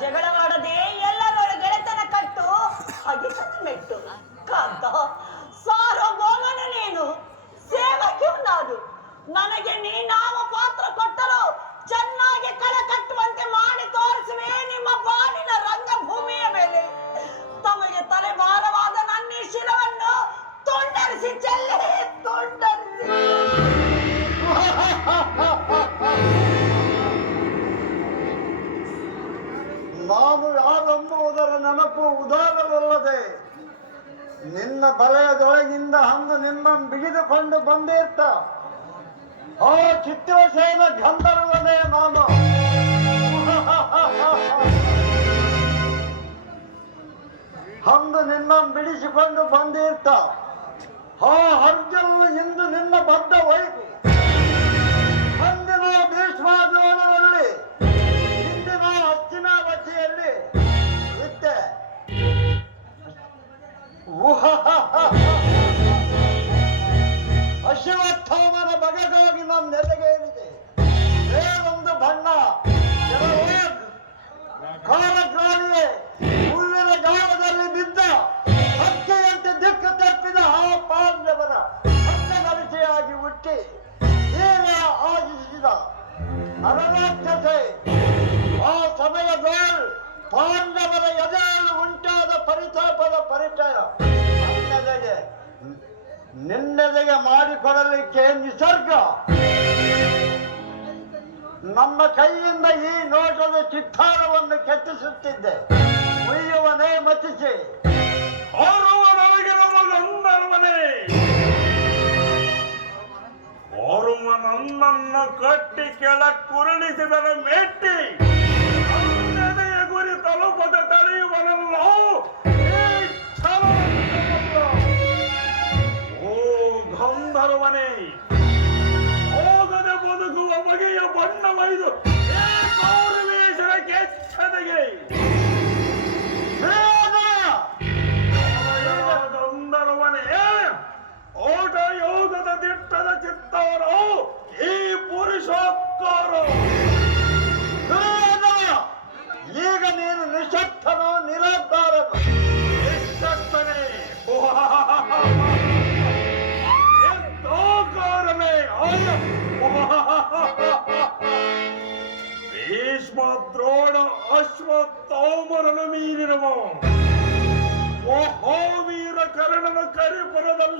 ಜಗಳವಾಡದೆ ಎಲ್ಲರೊಳ ಗೆಳೆತನ ಕಟ್ಟು ಅಗಿತನ ಮೆಟ್ಟು. ಕಾಂತ ಸಾರ್ವಭೌಮನ ನೀನು. ಸೇವಕಿಯು ನಾನು. ನನಗೆ ನೀನಾವ ಪಾತ್ರ ಕೊಟ್ಟರು ಚೆನ್ನಾಗಿ ಕಳೆ ಕಟ್ಟುವಂತೆ ಮಾಡಿ ತೋರಿಸುವೆ ನಿಮ್ಮ ಬಾಲಿನ ಸ್ವಲ್ಪ ಉದಾರವಲ್ಲದೆ ನಿನ್ನ ಬಲಯದೊಳಗಿಂದ ಹಂದು ನಿನ್ನ ಬಿಗಿದುಕೊಂಡು ಬಂದಿರ್ತ. ಆ ಚಿತ್ರಸೇನ ಗಂಧರ್ವನೇ ನಾನು. ಹಂದು ನಿನ್ನ ಬಿಡಿಸಿಕೊಂಡು ಬಂದಿರ್ತ. ಆ ಅರ್ಜುನ ಇಂದು ನಿನ್ನ ಬದ್ಧ ವೈ ಅಂದಿನ ಭೀಷ್ಮಾದ್ರೋಣದಲ್ಲಿ 哇哈哈哈哈。ನನ್ನೆದೆಗೆ ಮಾಡಿಕೊಡಲಿಕ್ಕೆ ನಿಸರ್ಗ. ನಮ್ಮ ಕೈಯಿಂದ ಈ ನೋಟದ ಚಿತ್ತಾರವನ್ನು ಕೆತ್ತಿಸುತ್ತಿದ್ದೆ. ಉಯ್ಯುವನೇ ಮತಿಸಿ. ಓರುವ ನನಗೆ ನಮ್ಮ ಗಂಧರ್ವನೇ. ಓರುವ ನನ್ನನ್ನು ಕಟ್ಟಿ ಕೆಳ ಕುರುಳಿಸಿದರ ಮೆಟ್ಟಿ ಗುರಿ ತಲುಪದ ತಡೆಯುವನಲ್ಲೋ ಇದು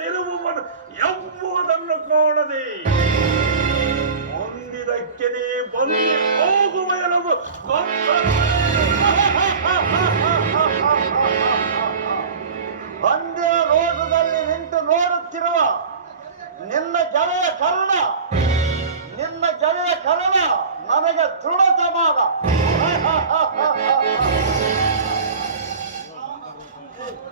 ಕರಿಪುರದಲ್ಲಿರುವವನು ಎಂಬುದನ್ನು ಕಾಣದೆ. ಹೊಂದಿದಕ್ಕೆ ನೀ ಬಂದು ಹೋಗುವ ಎಲುಬು. ಒಂದೇ ರೋಗದಲ್ಲಿ ನಿಂತು ನೋಡುತ್ತಿರುವ ನಿನ್ನ ಗೆಳೆಯ ಕರ್ಣ ನಿನ್ನ ಗೆಳೆಯ ಕರ್ಣ ನನಗೆ ದೃಢ ಸಮಾನ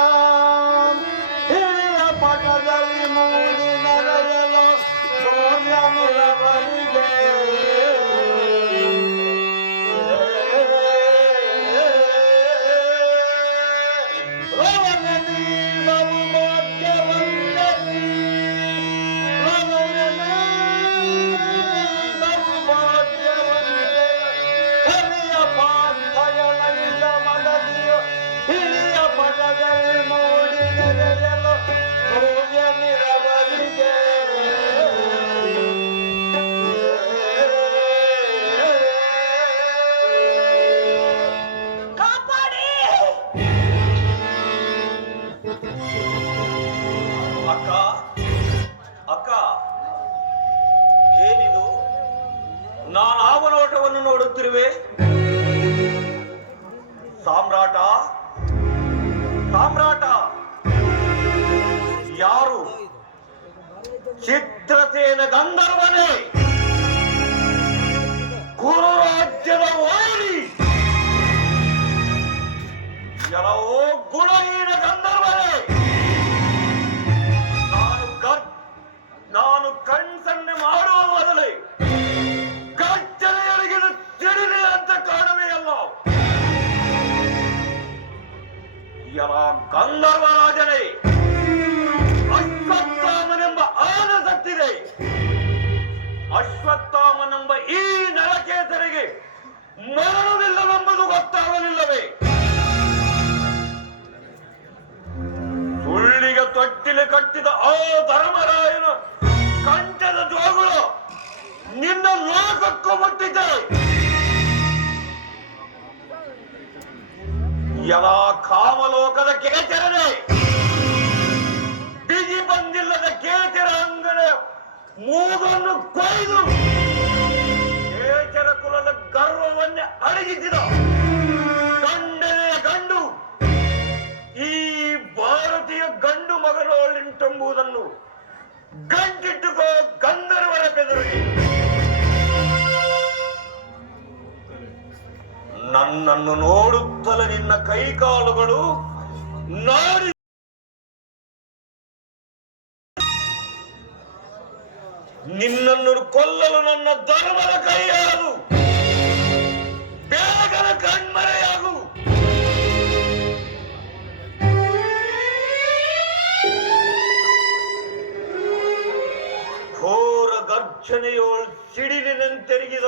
ನೋಡುತ್ತಿರುವೆ ಸಾಮ್ರಾಟ. ಸಾಮ್ರಾಟ. ಯಾರು? ಚಿತ್ರಸೇನ ಗಂಧರ್ವನೇ. ಗುರುರಾಜ್ಯದ ವಾರಿ ಕೆಲವೋ ಗುಣಹೀನ ಗಂಧರ್ವನೇ. ನಾನು ನಾನು ಕಣ್ಸನ್ನೆ ಮಾಡುವ ಮೊದಲೇ ಯಲ ಗಂಧರ್ವರಾಜನೇ. ಅಶ್ವತ್ಥಾಮನೆಂಬ ಆನ ಸತ್ತಿದೆ ಅಶ್ವತ್ಥಾಮನೆಂಬ ಈ ನರಕೇತರಿಗೆ ಮರಣವಿಲ್ಲವೆಂಬುದು ಗೊತ್ತಾಗಲಿಲ್ಲವೇ? ಸುಳ್ಳಿಗೆ ತೊಟ್ಟಿಲೆ ಕಟ್ಟಿದ ಆ ಧರ್ಮರಾಯನ ಕಂಠದ ಜೋಗಳು ನಿನ್ನ ಲೋಕಕ್ಕೂ ಮುಟ್ಟಿದೆ. ಯಲ ಕಾಮಲೋಕದ ಕೇಚರನೆ ಬಿಗಿ ಬಂದಿಲ್ಲದ ಕೇಚರ ಅಂಗಣ ಮೂಗನ್ನು ಕೊಯ್ದು ಕೇಚರ ಕುಲದ ಗರ್ವವನ್ನೇ ಅಡಗಿಸಿದ. ಗಂಡನೆಯ ಗಂಡು, ಈ ಭಾರತೀಯ ಗಂಡು ಮಗನೋಳಿಂಟೆಂಬುದನ್ನು ಗಂಟಿಟ್ಟುಕೋ ಗಂಧರ್ವರ ಬೆದರಿಗೆ ನನ್ನನ್ನು ನೋಡುತ್ತಲೇ ನಿನ್ನ ಕೈಕಾಲುಗಳು ನಾಡಿ ನಿನ್ನನ್ನು ಕೊಲ್ಲಲು ನನ್ನ ಧರ್ಮದ ಕೈಯಾರು ಬೇಗನ ಕಣ್ಮರೆಯಾಗು. ಘೋರ ಗರ್ಜನೆಯೋಳ್ ಸಿಡಿಲಿನಂತೆರಗಿದ